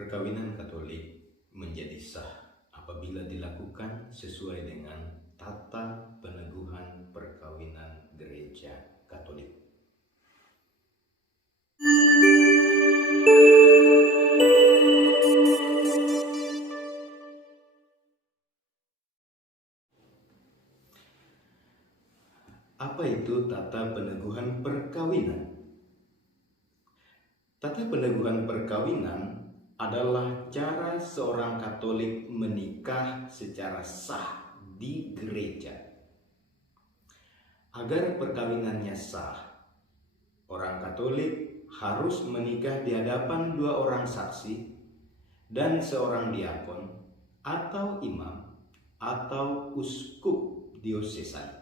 Perkawinan Katolik menjadi sah apabila dilakukan sesuai dengan tata peneguhan perkawinan Gereja Katolik. Apa itu tata peneguhan perkawinan? Tata peneguhan perkawinan adalah cara seorang Katolik menikah secara sah di gereja. Agar perkawinannya sah, orang Katolik harus menikah di hadapan dua orang saksi dan seorang diakon atau imam atau uskup diosesan.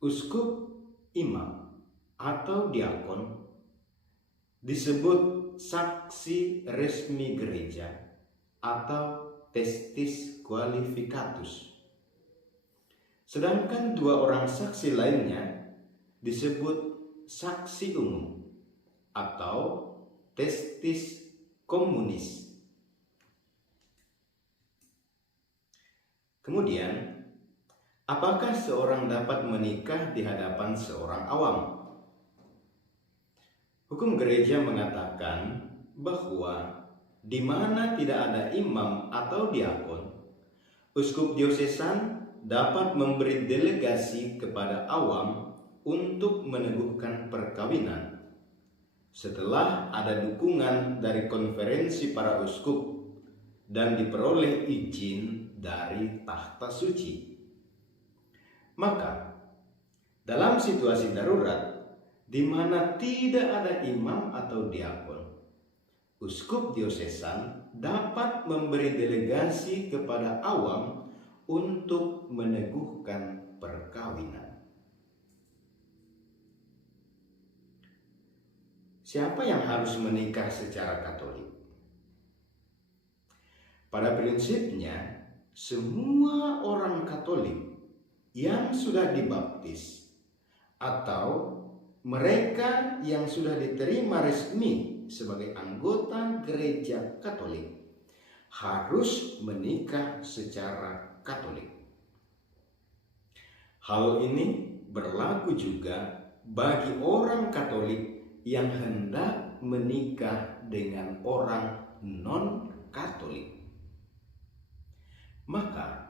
Uskup, imam, atau diakon disebut saksi resmi gereja atau testis qualificatus. Sedangkan dua orang saksi lainnya disebut saksi umum atau testis communis. Kemudian, apakah seorang dapat menikah di hadapan seorang awam? Hukum gereja mengatakan bahwa di mana tidak ada imam atau diakon, uskup diosesan dapat memberi delegasi kepada awam untuk meneguhkan perkawinan setelah ada dukungan dari konferensi para uskup dan diperoleh izin dari tahta suci. Maka, dalam situasi darurat di mana tidak ada imam atau diakon, uskup diosesan dapat memberi delegasi kepada awam untuk meneguhkan perkawinan. Siapa yang harus menikah secara Katolik? Pada prinsipnya, semua orang Katolik yang sudah dibaptis atau mereka yang sudah diterima resmi sebagai anggota Gereja Katolik harus menikah secara Katolik. Hal ini berlaku juga bagi orang Katolik yang hendak menikah dengan orang non-Katolik. Maka,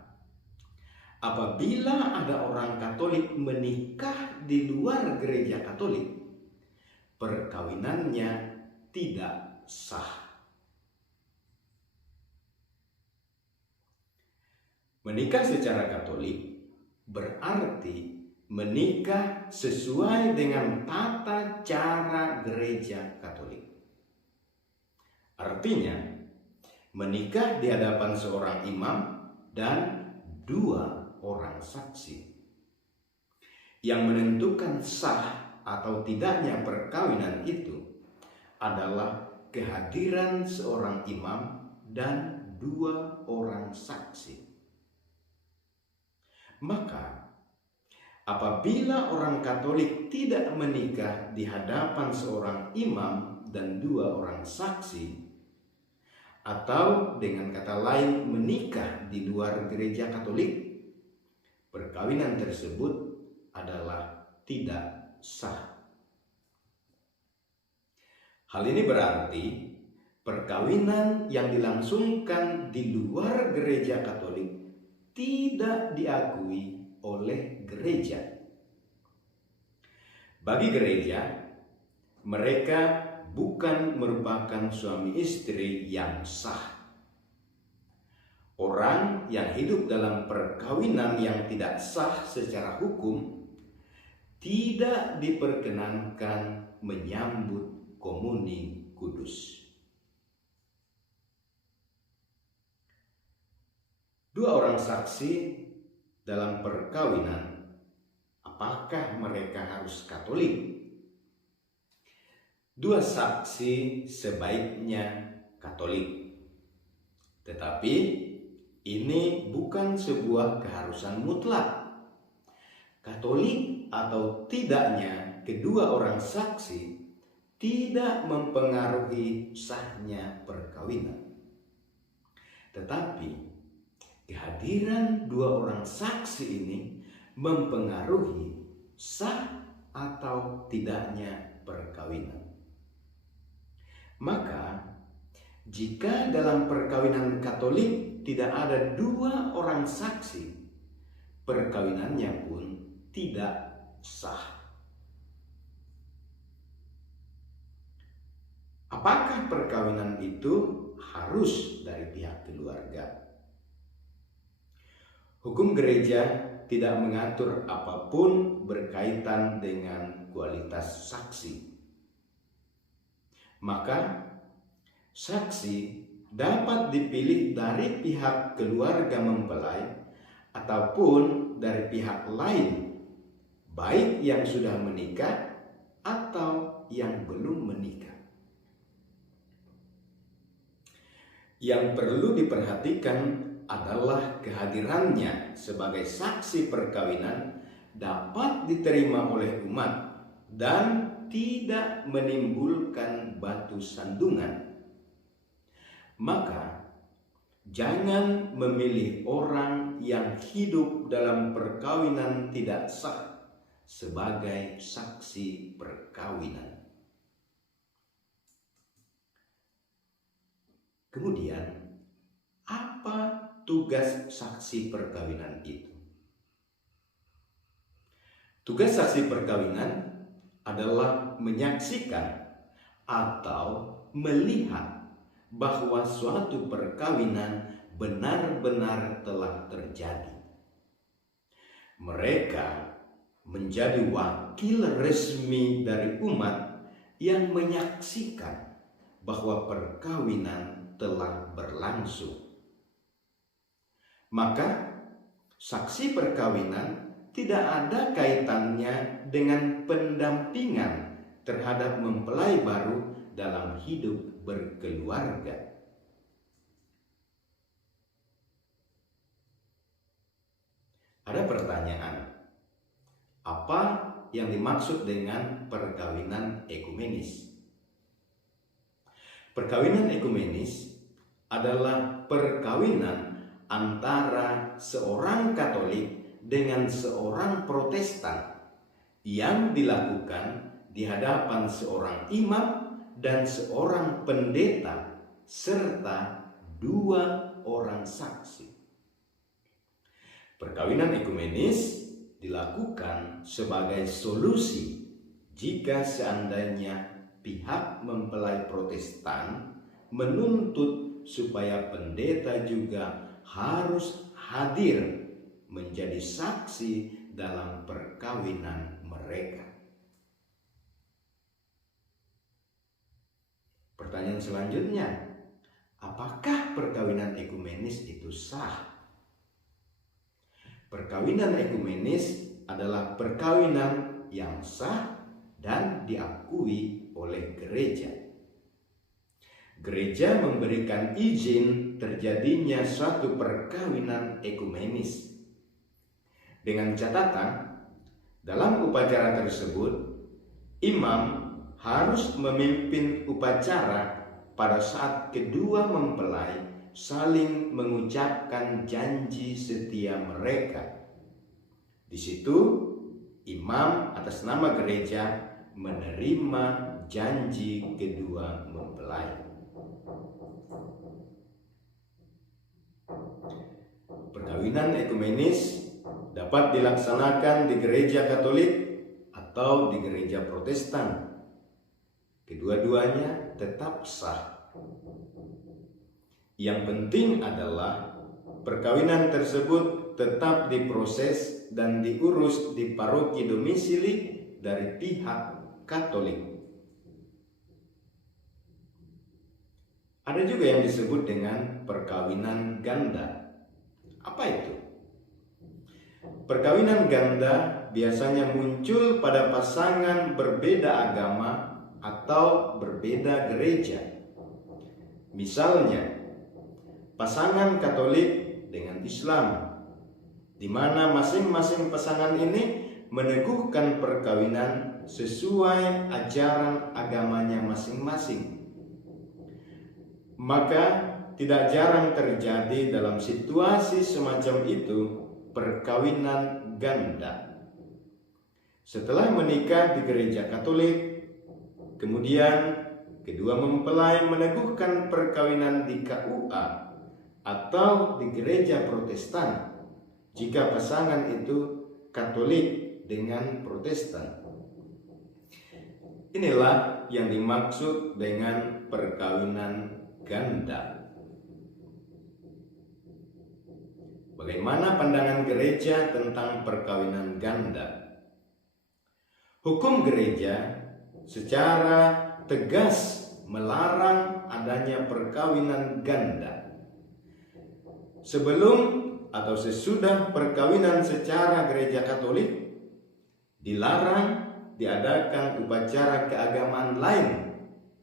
apabila ada orang Katolik menikah di luar gereja Katolik, perkawinannya tidak sah. Menikah secara Katolik berarti menikah sesuai dengan tata cara gereja Katolik. Artinya, menikah di hadapan seorang imam dan dua orang saksi. Yang menentukan sah atau tidaknya perkawinan itu adalah kehadiran seorang imam dan dua orang saksi. Maka, apabila orang Katolik tidak menikah di hadapan seorang imam dan dua orang saksi, atau dengan kata lain menikah di luar gereja Katolik, perkawinan tersebut adalah tidak sah. Hal ini berarti perkawinan yang dilangsungkan di luar gereja Katolik tidak diakui oleh gereja. Bagi gereja, mereka bukan merupakan suami istri yang sah. Orang yang hidup dalam perkawinan yang tidak sah secara hukum tidak diperkenankan menyambut komuni kudus. Dua orang saksi dalam perkawinan, apakah mereka harus Katolik? Dua saksi sebaiknya Katolik. Tetapi ini bukan sebuah keharusan mutlak. Katolik atau tidaknya kedua orang saksi tidak mempengaruhi sahnya perkawinan. Tetapi kehadiran dua orang saksi ini mempengaruhi sah atau tidaknya perkawinan. Maka jika dalam perkawinan Katolik tidak ada dua orang saksi, perkawinannya pun tidak sah. Apakah perkawinan itu harus dari pihak keluarga? Hukum gereja tidak mengatur apapun berkaitan dengan kualitas saksi. Maka saksi dapat dipilih dari pihak keluarga mempelai ataupun dari pihak lain, baik yang sudah menikah atau yang belum menikah. Yang perlu diperhatikan adalah kehadirannya sebagai saksi perkawinan dapat diterima oleh umat dan tidak menimbulkan batu sandungan. Maka jangan memilih orang yang hidup dalam perkawinan tidak sah sebagai saksi perkawinan. Kemudian, apa tugas saksi perkawinan itu? Tugas saksi perkawinan adalah menyaksikan atau melihat bahwa suatu perkawinan benar-benar telah terjadi. Mereka menjadi wakil resmi dari umat yang menyaksikan bahwa perkawinan telah berlangsung. Maka saksi perkawinan tidak ada kaitannya dengan pendampingan terhadap mempelai baru dalam hidup berkeluarga. Ada pertanyaan, apa yang dimaksud dengan perkawinan ekumenis? Perkawinan ekumenis adalah perkawinan antara seorang Katolik dengan seorang Protestan yang dilakukan di hadapan seorang imam dan seorang pendeta serta dua orang saksi. Perkawinan ekumenis dilakukan sebagai solusi jika seandainya pihak mempelai Protestan menuntut supaya pendeta juga harus hadir menjadi saksi dalam perkawinan mereka. Pertanyaan selanjutnya, apakah perkawinan ekumenis itu sah? Perkawinan ekumenis adalah perkawinan yang sah dan diakui oleh gereja. Gereja memberikan izin terjadinya suatu perkawinan ekumenis. Dengan catatan, dalam upacara tersebut, imam harus memimpin upacara pada saat kedua mempelai saling mengucapkan janji setia mereka. Di situ, imam atas nama gereja menerima janji kedua mempelai. Perkawinan ekumenis dapat dilaksanakan di gereja Katolik atau di gereja Protestan. Kedua-duanya tetap sah. Yang penting adalah perkawinan tersebut tetap diproses dan diurus di paroki domisili dari pihak Katolik. Ada juga yang disebut dengan perkawinan ganda. Apa itu? Perkawinan ganda biasanya muncul pada pasangan berbeda agama atau berbeda gereja. Misalnya, pasangan Katolik dengan Islam, di mana masing-masing pasangan ini meneguhkan perkawinan sesuai ajaran agamanya masing-masing. Maka tidak jarang terjadi dalam situasi semacam itu perkawinan ganda. Setelah menikah di gereja Katolik, kemudian kedua mempelai meneguhkan perkawinan di KUA atau di gereja Protestan jika pasangan itu Katolik dengan Protestan. Inilah yang dimaksud dengan perkawinan ganda. Bagaimana pandangan gereja tentang perkawinan ganda? Hukum gereja secara tegas melarang adanya perkawinan ganda. Sebelum atau sesudah perkawinan secara gereja Katolik, dilarang diadakan upacara keagamaan lain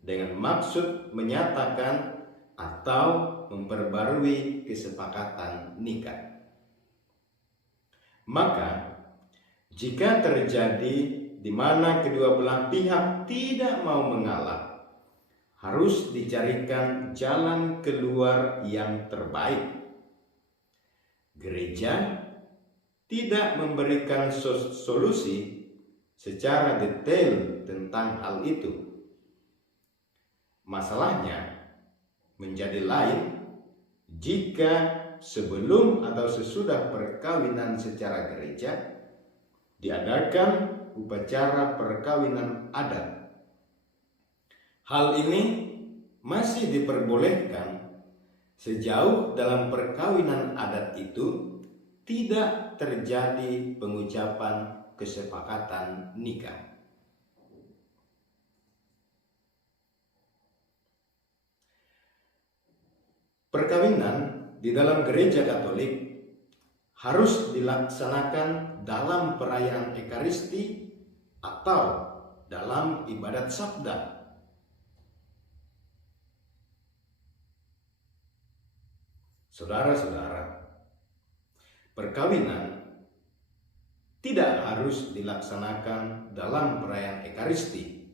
dengan maksud menyatakan atau memperbarui kesepakatan nikah. Maka, jika terjadi di mana kedua belah pihak tidak mau mengalah, harus dicarikan jalan keluar yang terbaik. Gereja tidak memberikan solusi secara detail tentang hal itu. Masalahnya menjadi lain jika sebelum atau sesudah perkawinan secara gereja diadakan upacara perkawinan adat. Hal ini masih diperbolehkan sejauh dalam perkawinan adat itu tidak terjadi pengucapan kesepakatan nikah. Perkawinan di dalam gereja Katolik harus dilaksanakan dalam perayaan Ekaristi atau dalam ibadat sabda. Saudara-saudara, perkawinan tidak harus dilaksanakan dalam perayaan Ekaristi.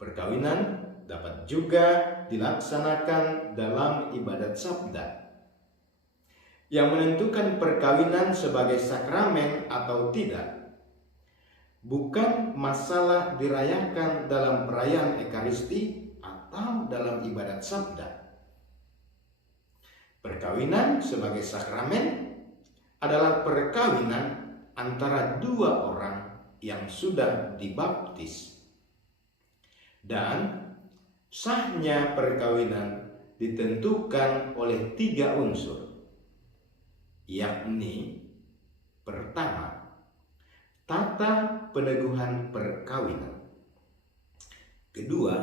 Perkawinan dapat juga dilaksanakan dalam ibadat sabda. Yang menentukan perkawinan sebagai sakramen atau tidak bukan masalah dirayakan dalam perayaan Ekaristi atau dalam ibadat sabda. Perkawinan sebagai sakramen adalah perkawinan antara dua orang yang sudah dibaptis. Dan sahnya perkawinan ditentukan oleh 3 unsur, yakni pertama, tata peneguhan perkawinan. Kedua,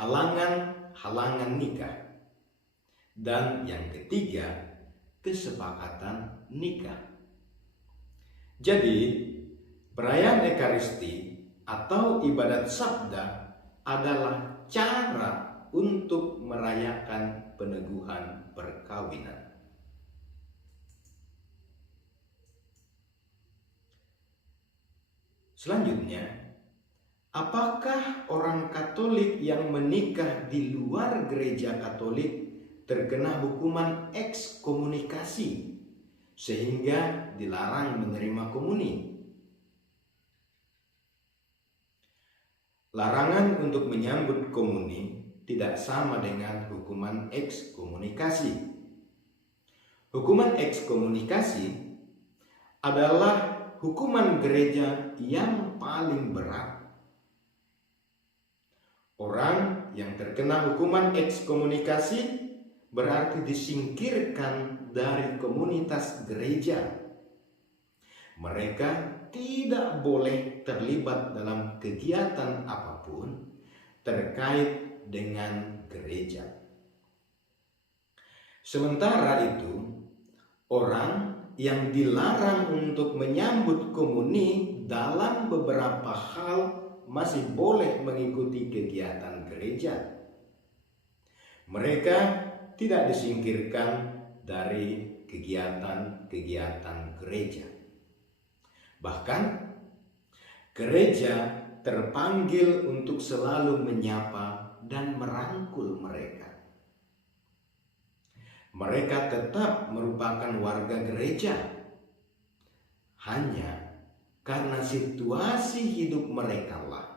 halangan nikah. Dan yang ketiga, kesepakatan nikah. Jadi, perayaan Ekaristi atau ibadat sabda adalah cara untuk merayakan peneguhan perkawinan. Selanjutnya, apakah orang Katolik yang menikah di luar gereja Katolik terkena hukuman ekskomunikasi sehingga dilarang menerima komuni? Larangan untuk menyambut komuni tidak sama dengan hukuman ekskomunikasi. Hukuman ekskomunikasi adalah hukuman gereja yang paling berat. Orang yang terkena hukuman ekskomunikasi berarti disingkirkan dari komunitas gereja. Mereka tidak boleh terlibat dalam kegiatan apapun terkait dengan gereja. Sementara itu, orang yang dilarang untuk menyambut komuni dalam beberapa hal masih boleh mengikuti kegiatan gereja. Mereka tidak disingkirkan dari kegiatan-kegiatan gereja. Bahkan Gereja terpanggil untuk selalu menyapa dan merangkul mereka. Mereka tetap merupakan warga gereja, hanya karena situasi hidup mereka lah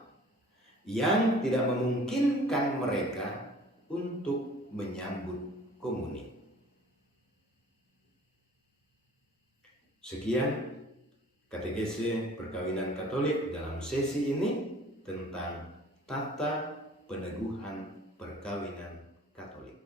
yang tidak memungkinkan mereka untuk menyambut komuni. Sekian katekese perkawinan Katolik dalam sesi ini tentang tata peneguhan perkawinan Katolik.